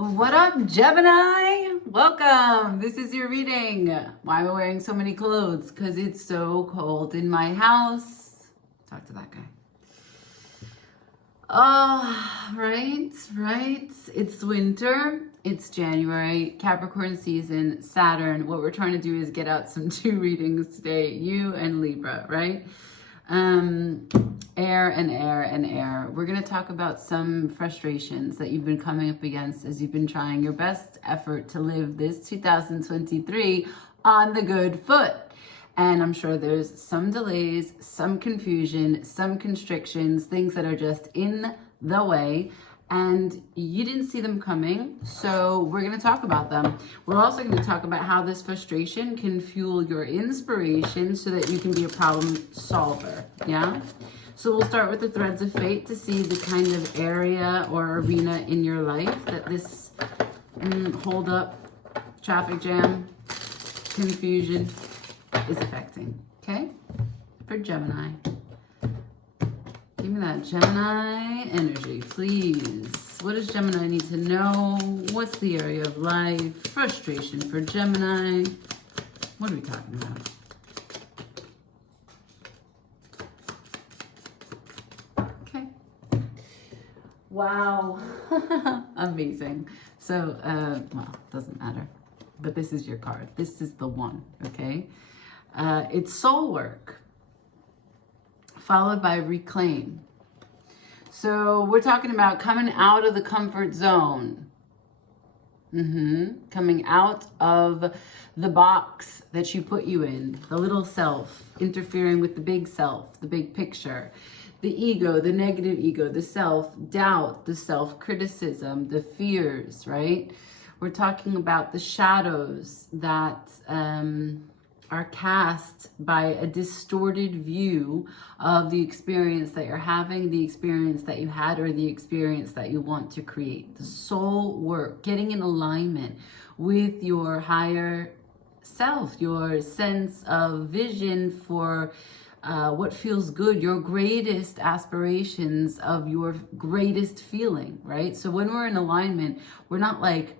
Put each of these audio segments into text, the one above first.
What up, Gemini? Welcome. This is your reading. Why am I wearing so many clothes? Because it's so cold in my house. Talk to that guy. Oh, right. It's winter. It's January, Capricorn season, Saturn. What we're trying to do is get out some 2 readings today, you and Libra, right? Air and air. We're going to talk about some frustrations that you've been coming up against as you've been trying your best effort to live this 2023 on the good foot. And I'm sure there's some delays, some confusion, some constrictions, things that are just in the way. And you didn't see them coming, so we're going to talk about them. We're also going to talk about how this frustration can fuel your inspiration so that you can be a problem solver, yeah? So we'll start with the threads of fate to see the kind of area or arena in your life that this hold up, traffic jam, confusion is affecting, okay? For Gemini. Give me that Gemini energy, please. What does Gemini need to know? What's the area of life? Frustration for Gemini. What are we talking about? Okay. Wow. Amazing. So, well, doesn't matter. But this is your card. This is the one, okay? It's soul work, followed by reclaim. So we're talking about coming out of the comfort zone. Coming out of the box that you put you in, the little self, interfering with the big self, the big picture, the ego, the negative ego, the self-doubt, the self-criticism, the fears, right? We're talking about the shadows that are cast by a distorted view of the experience that you're having, the experience that you had, or the experience that you want to create. The soul work, getting in alignment with your higher self, your sense of vision for what feels good, your greatest aspirations of your greatest feeling, right? So when we're in alignment, we're not like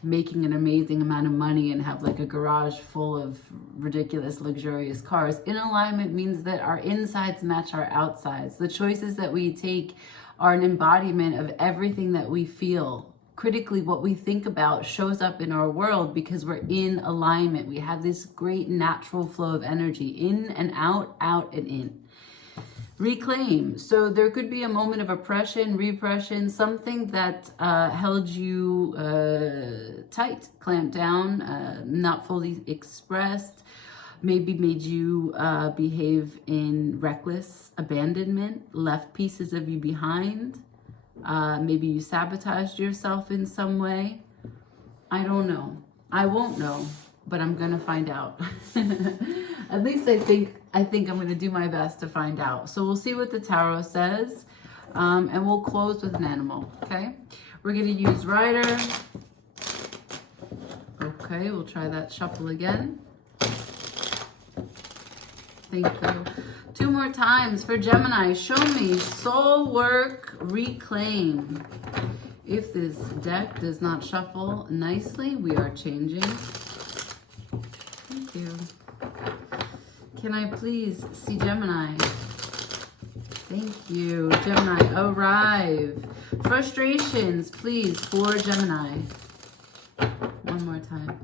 making an amazing amount of money and have like a garage full of ridiculous luxurious cars. In alignment means that our insides match our outsides. The choices that we take are an embodiment of everything that we feel. Critically, what we think about shows up in our world because we're in alignment. We have this great natural flow of energy in and out, out and in. Reclaim. So there could be a moment of oppression, repression, something that held you tight, clamped down, not fully expressed, maybe made you behave in reckless abandonment, left pieces of you behind. Maybe you sabotaged yourself in some way. I don't know. I won't know, but I'm gonna find out. At least I think I'm gonna do my best to find out. So we'll see what the tarot says, and we'll close with an animal. Okay, we're gonna use Rider. Okay, we'll try that shuffle again. Thank you. 2 more times for Gemini. Show me soul work, reclaim. If this deck does not shuffle nicely, we are changing. Thank you. Can I please see Gemini? Thank you. Gemini, arrive. Frustrations, please, for Gemini. One more time.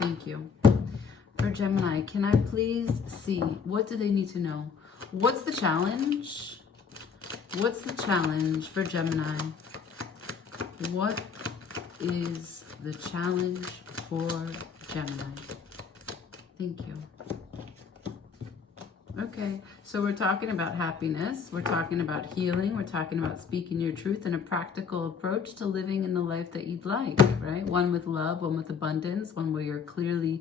Thank you. For Gemini, can I please see, what do they need to know? What's the challenge? What's the challenge for Gemini? What is the challenge for Gemini? Thank you. Okay, so we're talking about happiness, we're talking about healing, we're talking about speaking your truth and a practical approach to living in the life that you'd like, right? One with love, one with abundance, one where you're clearly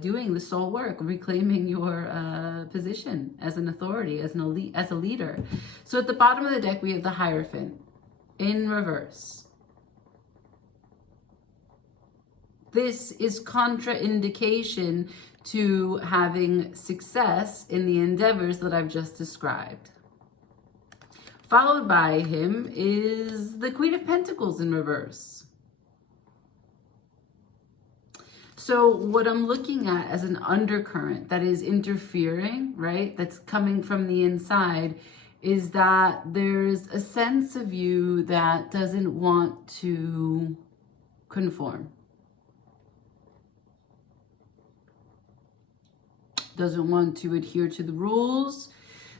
doing the soul work, reclaiming your position as an authority, as a leader. So at the bottom of the deck, we have the Hierophant in reverse. This is contraindication to having success in the endeavors that I've just described. Followed by him is the Queen of Pentacles in reverse. So what I'm looking at as an undercurrent that is interfering, right, that's coming from the inside, is that there's a sense of you that doesn't want to conform. Doesn't want to adhere to the rules,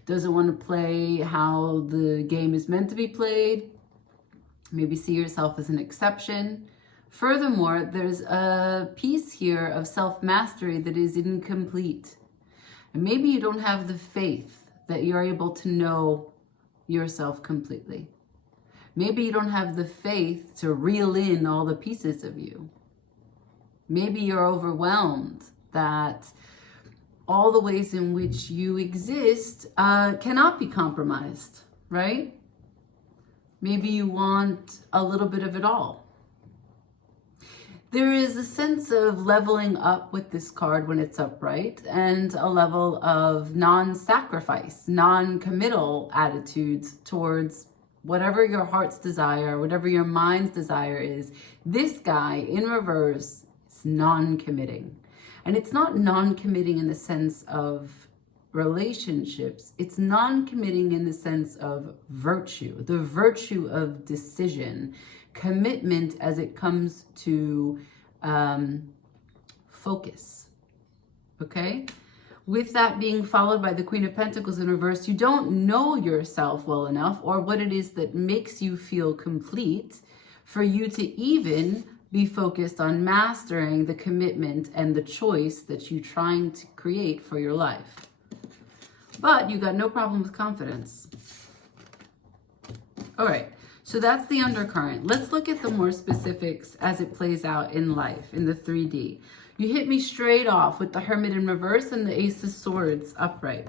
doesn't want to play how the game is meant to be played, maybe see yourself as an exception. Furthermore, there's a piece here of self-mastery that is incomplete. And maybe you don't have the faith that you're able to know yourself completely. Maybe you don't have the faith to reel in all the pieces of you. Maybe you're overwhelmed that all the ways in which you exist cannot be compromised, right? Maybe you want a little bit of it all. There is a sense of leveling up with this card when it's upright, and a level of non-sacrifice, non-committal attitudes towards whatever your heart's desire, whatever your mind's desire is. This guy in reverse is non-committing. And it's not non-committing in the sense of relationships. It's non-committing in the sense of virtue, the virtue of decision, commitment as it comes to focus. Okay? With that being followed by the Queen of Pentacles in reverse, you don't know yourself well enough or what it is that makes you feel complete for you to even be focused on mastering the commitment and the choice that you're trying to create for your life. But you got no problem with confidence. All right, so that's the undercurrent. Let's look at the more specifics as it plays out in life, in the 3D. You hit me straight off with the Hermit in reverse and the Ace of Swords upright.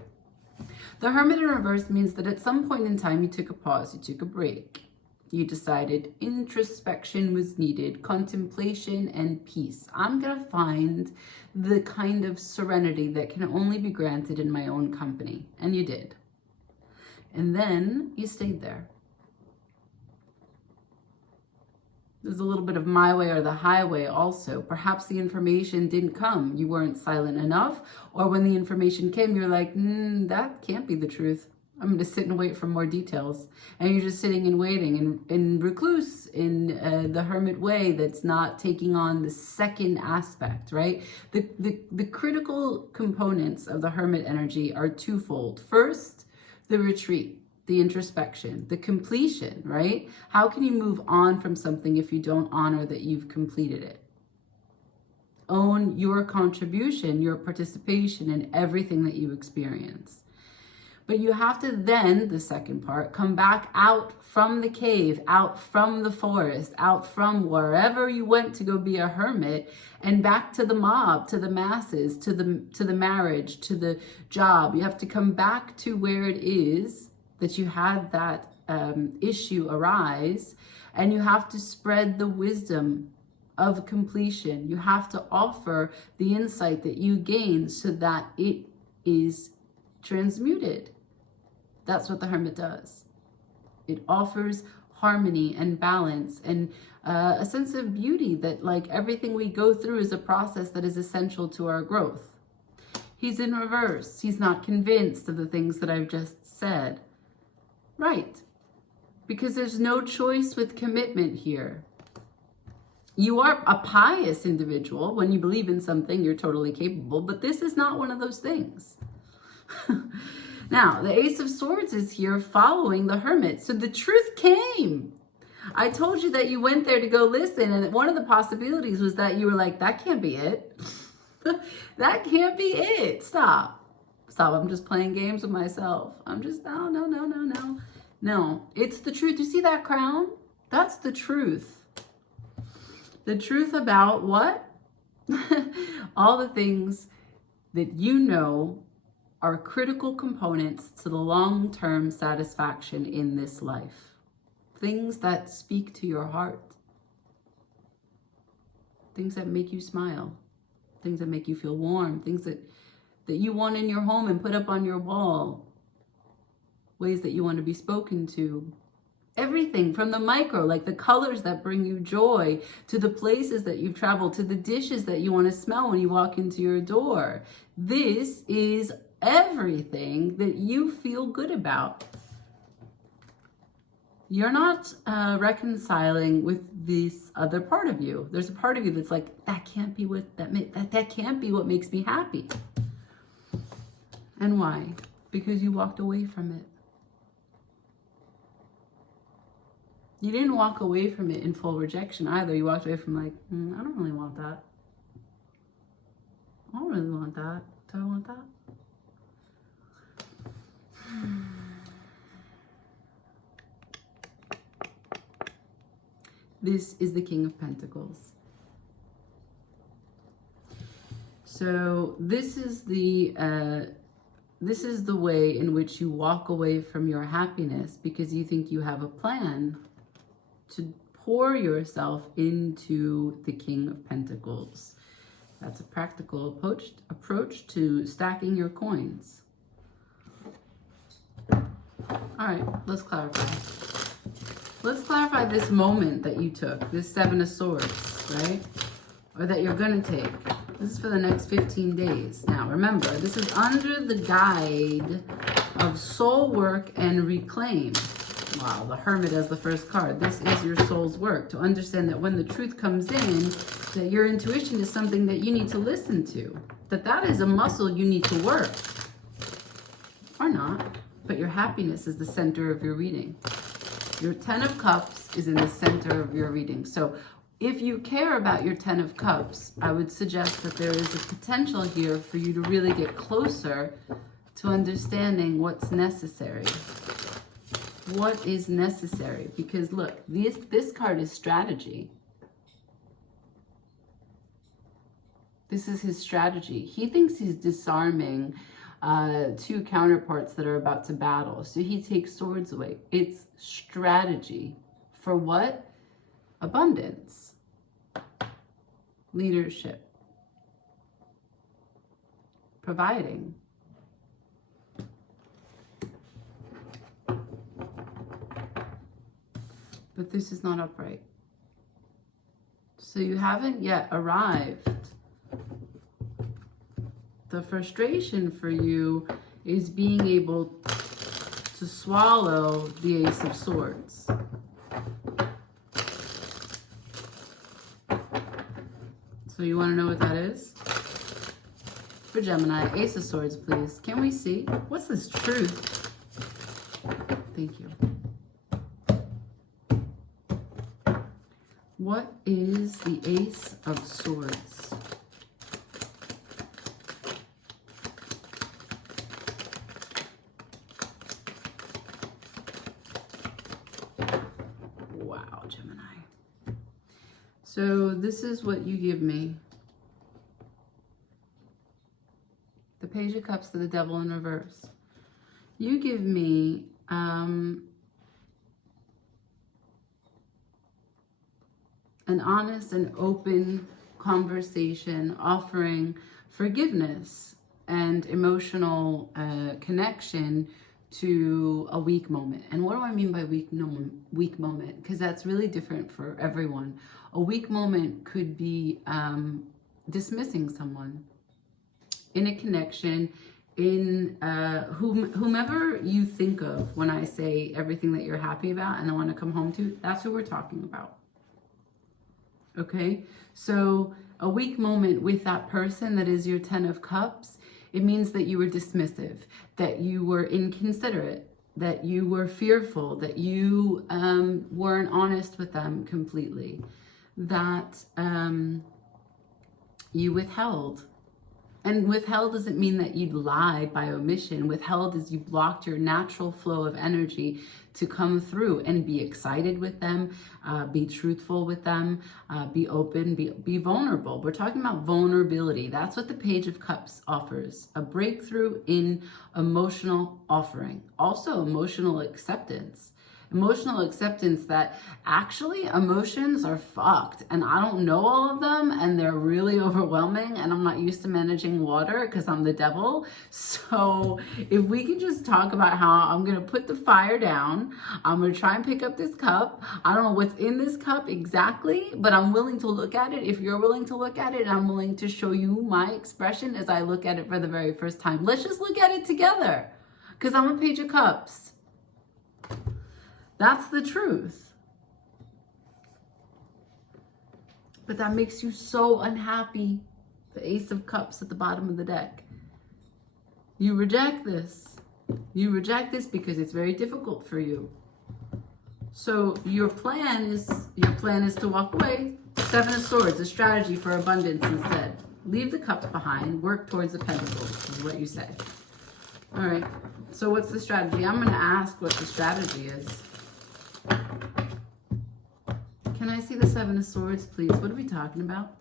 The Hermit in reverse means that at some point in time you took a pause, you took a break. You decided introspection was needed, contemplation and peace. I'm going to find the kind of serenity that can only be granted in my own company. And you did. And then you stayed there. There's a little bit of my way or the highway also. Perhaps the information didn't come. You weren't silent enough. Or when the information came, you're like, that can't be the truth. I'm going to sit and wait for more details. And you're just sitting and waiting and recluse in the hermit way that's not taking on the second aspect, right? The critical components of the hermit energy are twofold. First, the retreat, the introspection, the completion, right? How can you move on from something if you don't honor that you've completed it? Own your contribution, your participation in everything that you experience. But you have to then, the second part, come back out from the cave, out from the forest, out from wherever you went to go be a hermit, and back to the mob, to the masses, to the marriage, to the job. You have to come back to where it is that you had that issue arise, and you have to spread the wisdom of completion. You have to offer the insight that you gain so that it is transmuted. That's what the hermit does. It offers harmony and balance and a sense of beauty that, like, everything we go through is a process that is essential to our growth. He's in reverse. He's not convinced of the things that I've just said. Right. Because there's no choice with commitment here. You are a pious individual. When you believe in something, you're totally capable. But this is not one of those things. Now, the Ace of Swords is here following the Hermit. So the truth came. I told you that you went there to go listen. And one of the possibilities was that you were like, that can't be it. That can't be it. Stop. I'm just playing games with myself. I'm just, no. No, it's the truth. You see that crown? That's the truth. The truth about what? All the things that you know are critical components to the long-term satisfaction in this life. Things that speak to your heart. Things that make you smile. Things that make you feel warm. Things that you want in your home and put up on your wall. ways that you want to be spoken to. Everything from the micro, like the colors that bring you joy, to the places that you've traveled, to the dishes that you want to smell when you walk into your door. This is everything that you feel good about. You're not reconciling with this other part of you. There's a part of you that's like, that can't be what that can't be what makes me happy. And why? Because you walked away from it. You didn't walk away from it in full rejection either. You walked away from like, I don't really want that. I don't really want that. Do I want that? This is the King of Pentacles. So this is the way in which you walk away from your happiness because you think you have a plan to pour yourself into the King of Pentacles. That's a practical approach to stacking your coins. All right, let's clarify. Let's clarify this moment that you took, this Seven of Swords, right? Or that you're going to take. This is for the next 15 days. Now, remember, this is under the guide of soul work and reclaim. Wow, the Hermit as the first card. This is your soul's work, to understand that when the truth comes in, that your intuition is something that you need to listen to. That is a muscle you need to work. Or not. But your happiness is the center of your reading. Your Ten of Cups is in the center of your reading. So if you care about your Ten of Cups, I would suggest that there is a potential here for you to really get closer to understanding what's necessary. What is necessary? Because look, this card is strategy. This is his strategy. He thinks he's disarming two counterparts that are about to battle. So he takes swords away. It's strategy. For what? Abundance. Leadership. Providing. But this is not upright. So you haven't yet arrived. The frustration for you is being able to swallow the Ace of Swords. So you want to know what that is? For Gemini, Ace of Swords, please. Can we see? What's this truth? Thank you. What is the Ace of Swords? Wow, Gemini. So this is what you give me. The Page of Cups to the Devil in reverse. You give me an honest and open conversation offering forgiveness and emotional connection to a weak moment. And what do I mean by weak moment? Because that's really different for everyone. A weak moment could be dismissing someone in a connection, in whomever you think of when I say everything that you're happy about and I want to come home to, that's who we're talking about. Okay, so a weak moment with that person that is your Ten of Cups, it means that you were dismissive, that you were inconsiderate, that you were fearful, that you weren't honest with them completely, that you withheld. And withheld doesn't mean that you'd lie by omission. Withheld is you blocked your natural flow of energy to come through and be excited with them, be truthful with them, be open, be vulnerable. We're talking about vulnerability. That's what the Page of Cups offers. A breakthrough in emotional offering. Also emotional acceptance. Emotional acceptance that actually emotions are fucked and I don't know all of them and they're really overwhelming and I'm not used to managing water because I'm the devil. So if we can just talk about how I'm going to put the fire down, I'm going to try and pick up this cup. I don't know what's in this cup exactly, but I'm willing to look at it. If you're willing to look at it, I'm willing to show you my expression as I look at it for the very first time. Let's just look at it together because I'm a Page of Cups. That's the truth. But that makes you so unhappy. The Ace of Cups at the bottom of the deck. You reject this. You reject this because it's very difficult for you. So your plan is to walk away. Seven of Swords, a strategy for abundance instead. Leave the cups behind. Work towards the Pentacles is what you say. All right. So what's the strategy? I'm going to ask what the strategy is. Can I see the Seven of Swords, please? What are we talking about?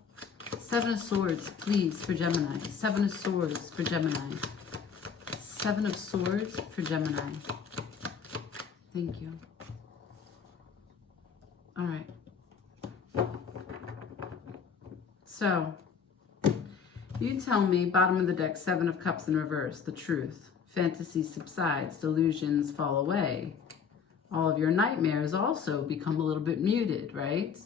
Seven of Swords, please, for Gemini. Seven of Swords for Gemini. Seven of Swords for Gemini. Thank you. All right. So, you tell me, bottom of the deck, Seven of Cups in reverse, the truth. Fantasy subsides, delusions fall away. All of your nightmares also become a little bit muted, right?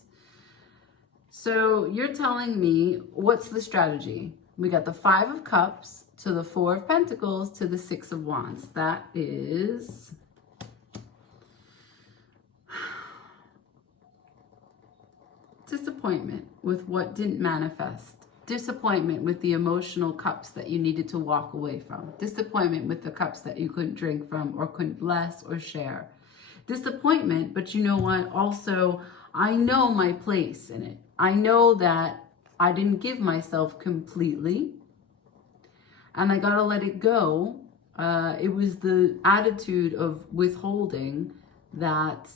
So you're telling me, what's the strategy? We got the Five of Cups to the Four of Pentacles to the Six of Wands. That is disappointment with what didn't manifest. Disappointment with the emotional cups that you needed to walk away from. Disappointment with the cups that you couldn't drink from or couldn't bless or share. Disappointment, but you know what? Also, I know my place in it. I know that I didn't give myself completely and I got to let it go. It was the attitude of withholding that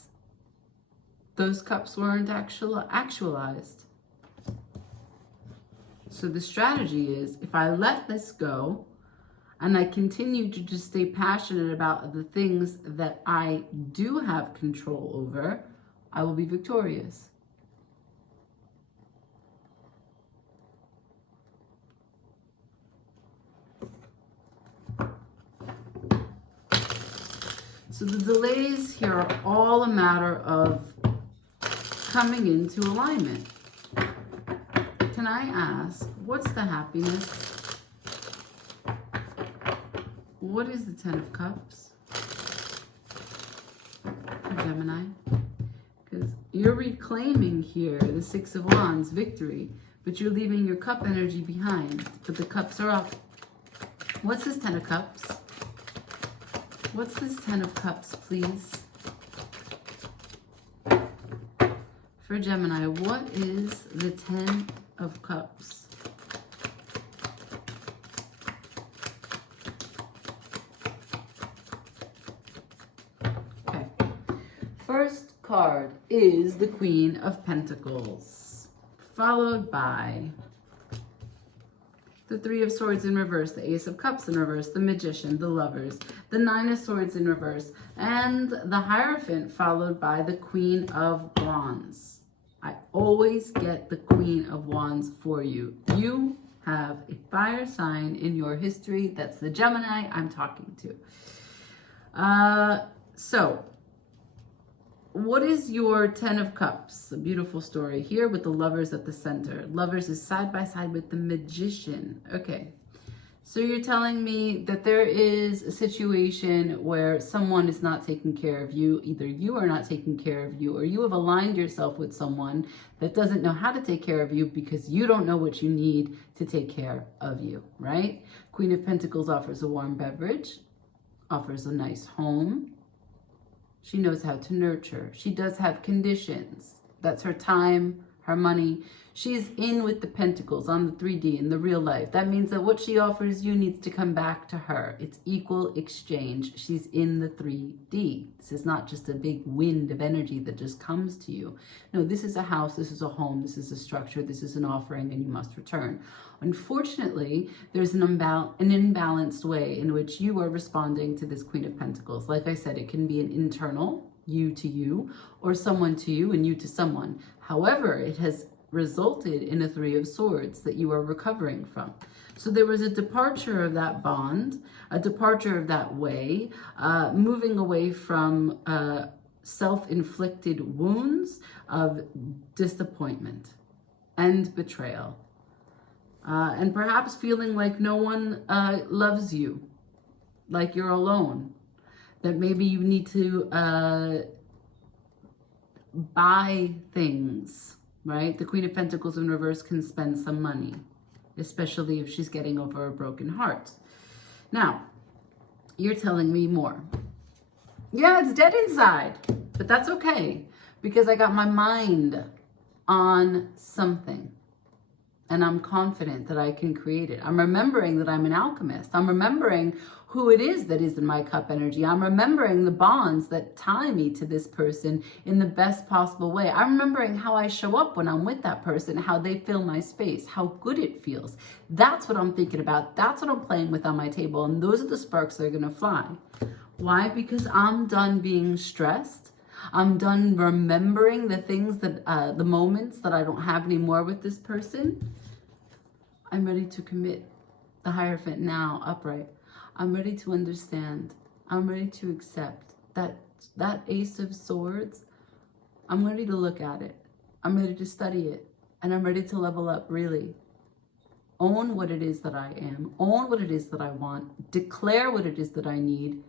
those cups weren't actualized. So the strategy is, if I let this go and I continue to just stay passionate about the things that I do have control over, I will be victorious. So the delays here are all a matter of coming into alignment. Can I ask, what's the happiness? What is the Ten of Cups for Gemini? Because you're reclaiming here the Six of Wands, victory, but you're leaving your cup energy behind. But the cups are up. What's this Ten of Cups? What's this Ten of Cups, please? For Gemini, what is the Ten of Cups? Okay. First card is the Queen of Pentacles, followed by the Three of Swords in reverse, the Ace of Cups in reverse, the Magician, the Lovers, the Nine of Swords in reverse, and the Hierophant, followed by the Queen of Wands. I always get the Queen of Wands for you. You have a fire sign in your history. That's the Gemini I'm talking to. So, what is your Ten of Cups? A beautiful story here with the Lovers at the center. Lovers is side by side with the Magician. Okay. So you're telling me that there is a situation where someone is not taking care of you. Either you are not taking care of you, or you have aligned yourself with someone that doesn't know how to take care of you because you don't know what you need to take care of you, right? Queen of Pentacles offers a warm beverage, offers a nice home. She knows how to nurture. She does have conditions. That's her time, her money. She's in with the Pentacles on the 3D in the real life. That means that what she offers you needs to come back to her. It's equal exchange. She's in the 3D. This is not just a big wind of energy that just comes to you. No, this is a house, this is a home, this is a structure, this is an offering, and you must return. Unfortunately, there's an imbalanced way in which you are responding to this Queen of Pentacles. Like I said, it can be an internal you to you, or someone to you and you to someone. However, it has resulted in a Three of Swords that you are recovering from. So there was a departure of that bond, a departure of that way, moving away from self-inflicted wounds of disappointment and betrayal. And perhaps feeling like no one loves you, like you're alone, that maybe you need to buy things, right? The Queen of Pentacles in reverse can spend some money, especially if she's getting over a broken heart. Now, you're telling me more. Yeah, it's dead inside, but that's okay, because I got my mind on something. And I'm confident that I can create it. I'm remembering that I'm an alchemist. I'm remembering who it is that is in my cup energy. I'm remembering the bonds that tie me to this person in the best possible way. I'm remembering how I show up when I'm with that person, how they fill my space, how good it feels. That's what I'm thinking about. That's what I'm playing with on my table. And those are the sparks that are going to fly. Why? Because I'm done being stressed. I'm done remembering the things that, the moments that I don't have anymore with this person. I'm ready to commit the Hierophant now, upright. I'm ready to understand. I'm ready to accept that Ace of Swords. I'm ready to look at it. I'm ready to study it. And I'm ready to level up, really. Own what it is that I am. Own what it is that I want. Declare what it is that I need.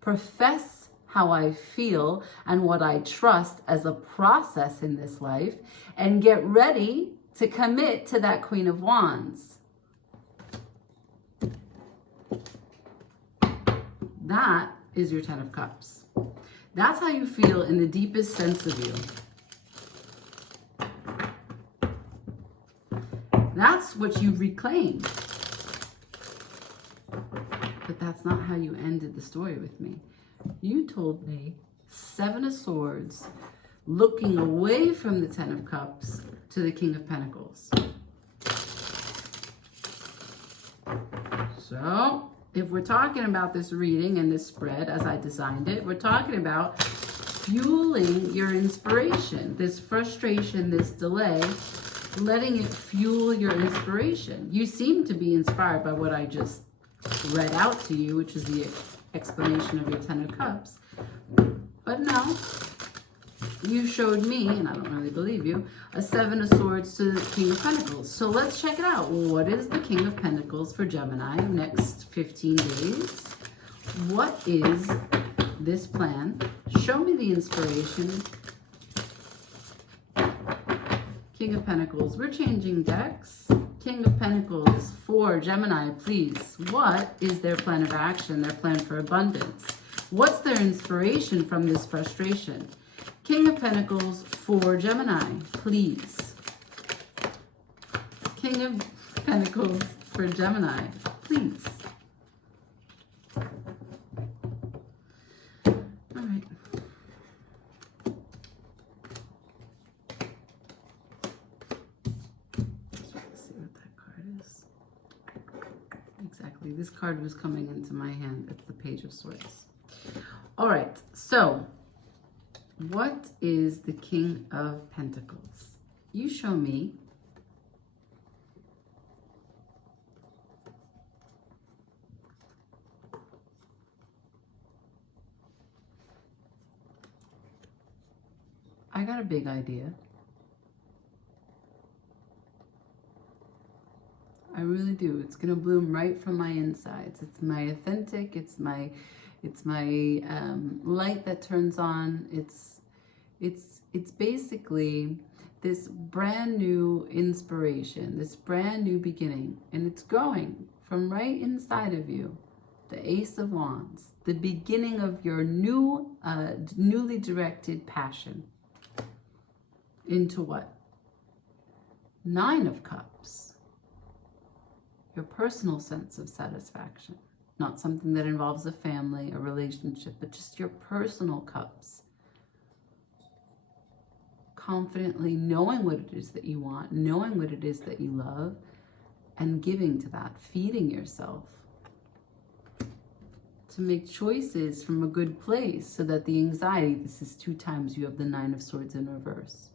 Profess how I feel and what I trust as a process in this life, and get ready to commit to that Queen of Wands. That is your Ten of Cups. That's how you feel in the deepest sense of you. That's what you reclaimed. But that's not how you ended the story with me. You told me Seven of Swords, looking away from the Ten of Cups to the King of Pentacles. So, if we're talking about this reading and this spread as I designed it, we're talking about fueling your inspiration, this frustration, this delay, letting it fuel your inspiration. You seem to be inspired by what I just read out to you, which is the explanation of your Ten of Cups. But no, you showed me, and I don't really believe you, a Seven of Swords to the King of Pentacles. So let's check it out. What is the King of Pentacles for Gemini next 15 days? What is this plan? Show me the inspiration. King of Pentacles. We're changing decks. King of Pentacles for Gemini, please. What is their plan of action, their plan for abundance? What's their inspiration from this frustration? King of Pentacles for Gemini, please. King of Pentacles for Gemini, please. All right. Exactly. This card was coming into my hand. It's the Page of Swords. All right. So, what is the King of Pentacles? You show me. I got a big idea. I really do. It's gonna bloom right from my insides. It's my authentic. It's my light that turns on. It's basically this brand new inspiration, this brand new beginning, and it's growing from right inside of you. The Ace of Wands, the beginning of your new, newly directed passion. Into what? Nine of Cups. Your personal sense of satisfaction. Not something that involves a family, a relationship, but just your personal cups. Confidently knowing what it is that you want, knowing what it is that you love, and giving to that, feeding yourself. to make choices from a good place so that the anxiety, this is 2 times you have the 9 of Swords in reverse.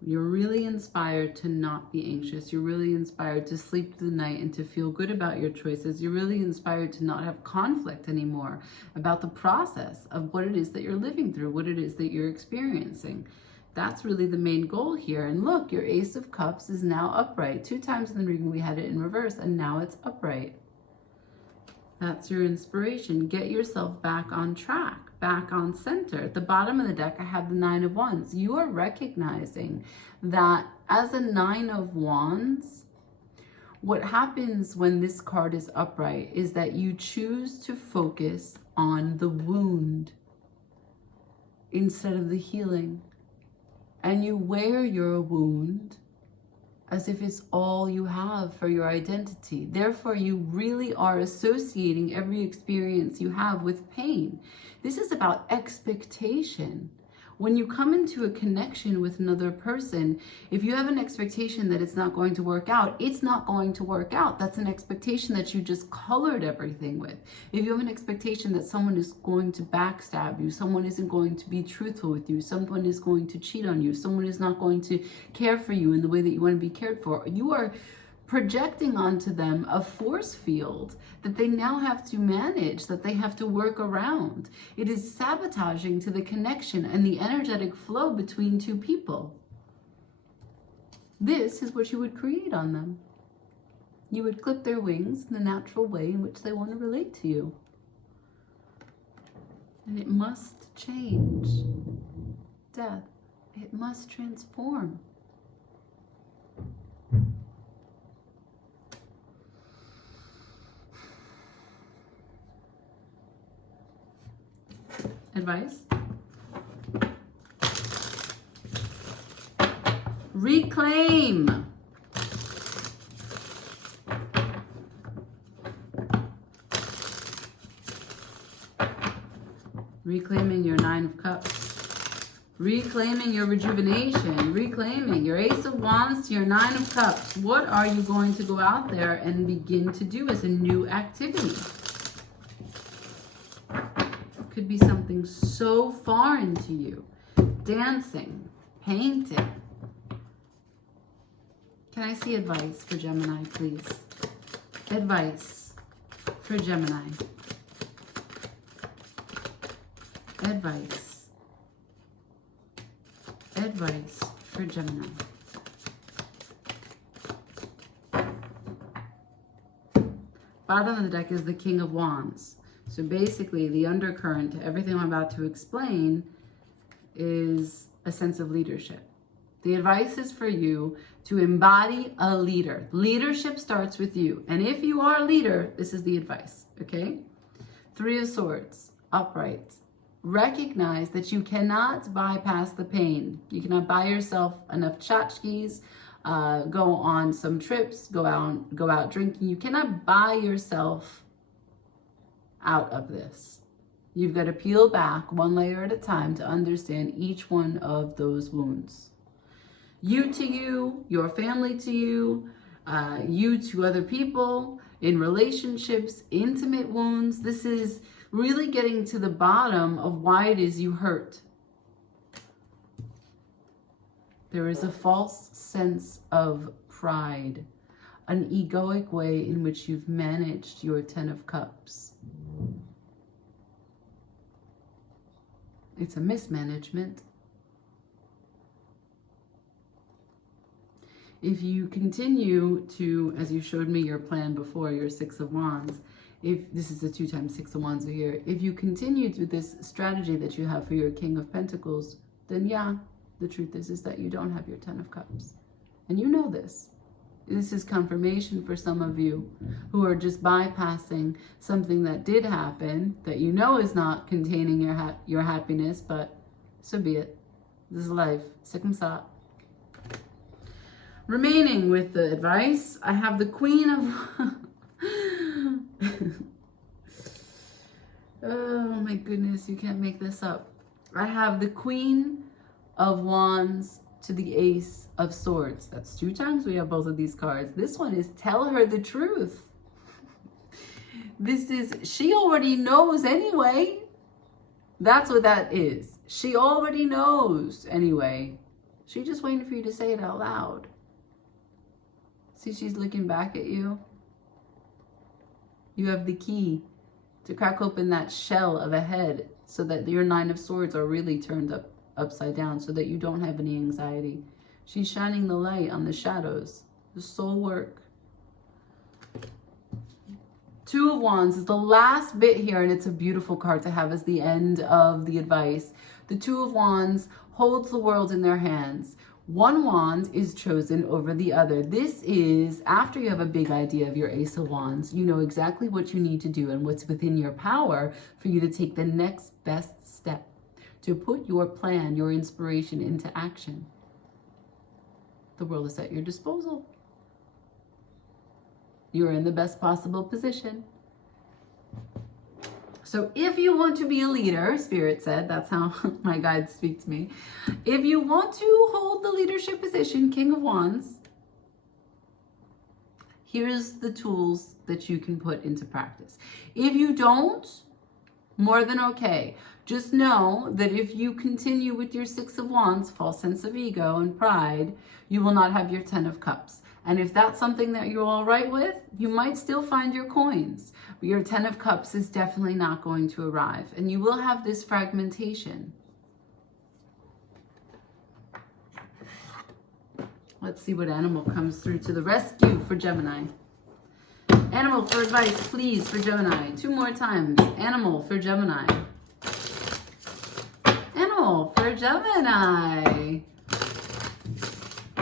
You're really inspired to not be anxious. You're really inspired to sleep through the night and to feel good about your choices. You're really inspired to not have conflict anymore about the process of what it is that you're living through, what it is that you're experiencing. That's really the main goal here. And look, your Ace of Cups is now upright. 2 times in the reading we had it in reverse, and now it's upright. That's your inspiration. Get yourself back on track, back on center. At the bottom of the deck, I have the 9 of Wands. You are recognizing that as a 9 of Wands, what happens when this card is upright is that you choose to focus on the wound instead of the healing. And you wear your wound as if it's all you have for your identity. Therefore, you really are associating every experience you have with pain. This is about expectation. When you come into a connection with another person, if you have an expectation that it's not going to work out, it's not going to work out. That's an expectation that you just colored everything with. If you have an expectation that someone is going to backstab you, someone isn't going to be truthful with you, someone is going to cheat on you, someone is not going to care for you in the way that you want to be cared for, you are projecting onto them a force field that they now have to manage, that they have to work around. It is sabotaging to the connection and the energetic flow between 2 people. This is what you would create on them. You would clip their wings in the natural way in which they want to relate to you. And it must change. Death. It must transform. Advice? Reclaim. Reclaiming your 9 of Cups. Reclaiming your rejuvenation. Reclaiming your Ace of Wands to your 9 of Cups. What are you going to go out there and begin to do as a new activity? Could be something so foreign to you. Dancing, painting. Can I see advice for Gemini, please? Advice for Gemini. Advice. Advice for Gemini. Bottom of the deck is the King of Wands. So basically, the undercurrent to everything I'm about to explain is a sense of leadership. The advice is for you to embody a leader. Leadership starts with you. And if you are a leader, this is the advice, okay? 3 of Swords, upright. Recognize that you cannot bypass the pain. You cannot buy yourself enough tchotchkes, go on some trips, go out drinking. You cannot buy yourself out of this. You've got to peel back 1 layer at a time to understand each one of those wounds. You to you, your family to you, you to other people, in relationships, intimate wounds. This is really getting to the bottom of why it is you hurt. There is a false sense of pride, an egoic way in which you've managed your 10 of Cups. It's a mismanagement. If you continue to, as you showed me your plan before, your 6 of Wands, if this is the 2 times 6 of Wands are here, if you continue with this strategy that you have for your King of Pentacles, then yeah, the truth is that you don't have your 10 of Cups. And you know this. This is confirmation for some of you who are just bypassing something that did happen, that you know is not containing your happiness, but so be it. This is life. C'est comme ça. Remaining with the advice, I have the Queen of... Oh my goodness, you can't make this up. I have the Queen of Wands to the Ace of Swords. That's 2 times we have both of these cards. This one is tell her the truth. She already knows anyway. That's what that is. She already knows anyway. She's just waiting for you to say it out loud. See, she's looking back at you. You have the key to crack open that shell of a head so that your 9 of Swords are really turned upside down so that you don't have any anxiety. She's shining the light on the shadows, the soul work. 2 of Wands is the last bit here, and it's a beautiful card to have as the end of the advice. The 2 of Wands holds the world in their hands. 1 wand is chosen over the other. This is after you have a big idea of your Ace of Wands. You know exactly what you need to do and what's within your power for you to take the next best step, to put your plan, your inspiration into action. The world is at your disposal. You're in the best possible position. So if you want to be a leader, Spirit said, that's how my guides speak to me. If you want to hold the leadership position, King of Wands, here's the tools that you can put into practice. If you don't, more than okay. Just know that if you continue with your 6 of Wands, false sense of ego and pride, you will not have your 10 of Cups. And if that's something that you're all right with, you might still find your coins. But your 10 of Cups is definitely not going to arrive. And you will have this fragmentation. Let's see what animal comes through to the rescue for Gemini. Animal for advice, please, for Gemini. 2 more times. Animal for Gemini. Animal for Gemini.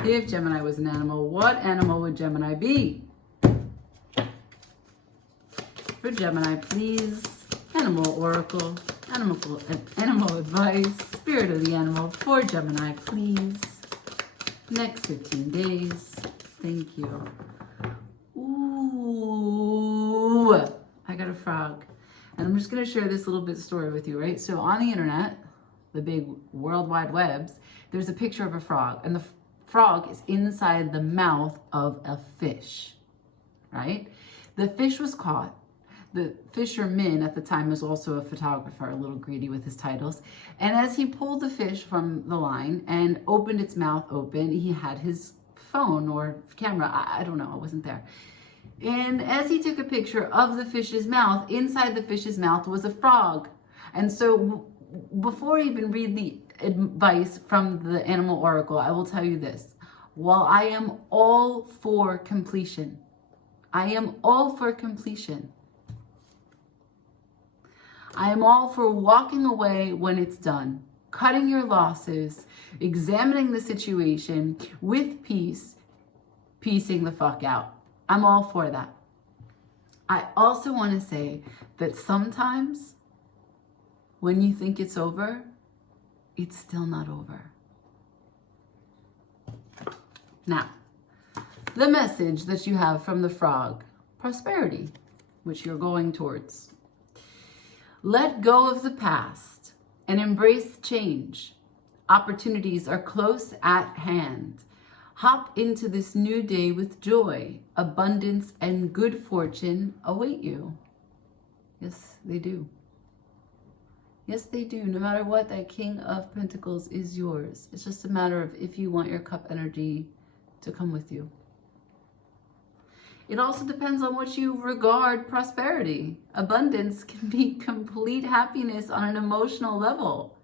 If Gemini was an animal, what animal would Gemini be? For Gemini, please. Animal oracle. Animal advice. Spirit of the animal for Gemini, please. Next 15 days. Thank you. Ooh, I got a frog. And I'm just going to share this little bit story with you, right? So on the internet, the big World Wide Webs, there's a picture of a frog. And the frog is inside the mouth of a fish, right? The fish was caught. The fisherman at the time was also a photographer, a little greedy with his titles. And as he pulled the fish from the line and opened its mouth open, he had his phone or camera. I don't know, I wasn't there. And as he took a picture of the fish's mouth, inside the fish's mouth was a frog. And so before I even read the advice from the animal oracle, I will tell you this. While I am all for completion, I am all for completion. I am all for walking away when it's done, cutting your losses, examining the situation with peace, piecing the fuck out. I'm all for that. I also want to say that sometimes when you think it's over, it's still not over. Now, the message that you have from the frog, prosperity, which you're going towards. Let go of the past and embrace change. Opportunities are close at hand. Hop into this new day with joy. Abundance and good fortune await you. Yes, they do. Yes, they do. No matter what, that King of Pentacles is yours. It's just a matter of if you want your cup energy to come with you. It also depends on what you regard prosperity. Abundance can be complete happiness on an emotional level.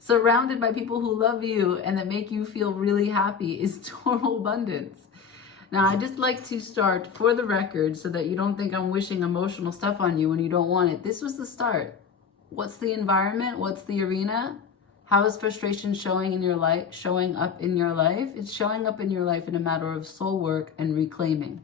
Surrounded by people who love you and that make you feel really happy is total abundance. Now, I just like to start for the record so that you don't think I'm wishing emotional stuff on you when you don't want it. This was the start. What's the environment? What's the arena? How is frustration showing up in your life? It's showing up in your life in a matter of soul work and reclaiming.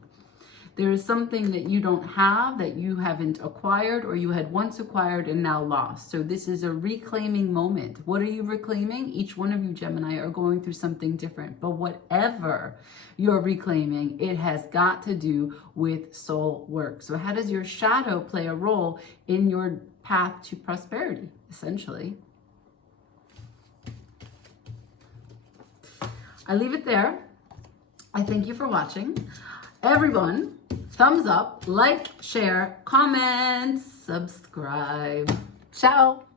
There is something that you don't have, that you haven't acquired, or you had once acquired and now lost. So this is a reclaiming moment. What are you reclaiming? Each one of you, Gemini, are going through something different. But whatever you're reclaiming, it has got to do with soul work. So how does your shadow play a role in your path to prosperity, essentially? I leave it there. I thank you for watching. Everyone, thumbs up, like, share, comment, subscribe. Ciao.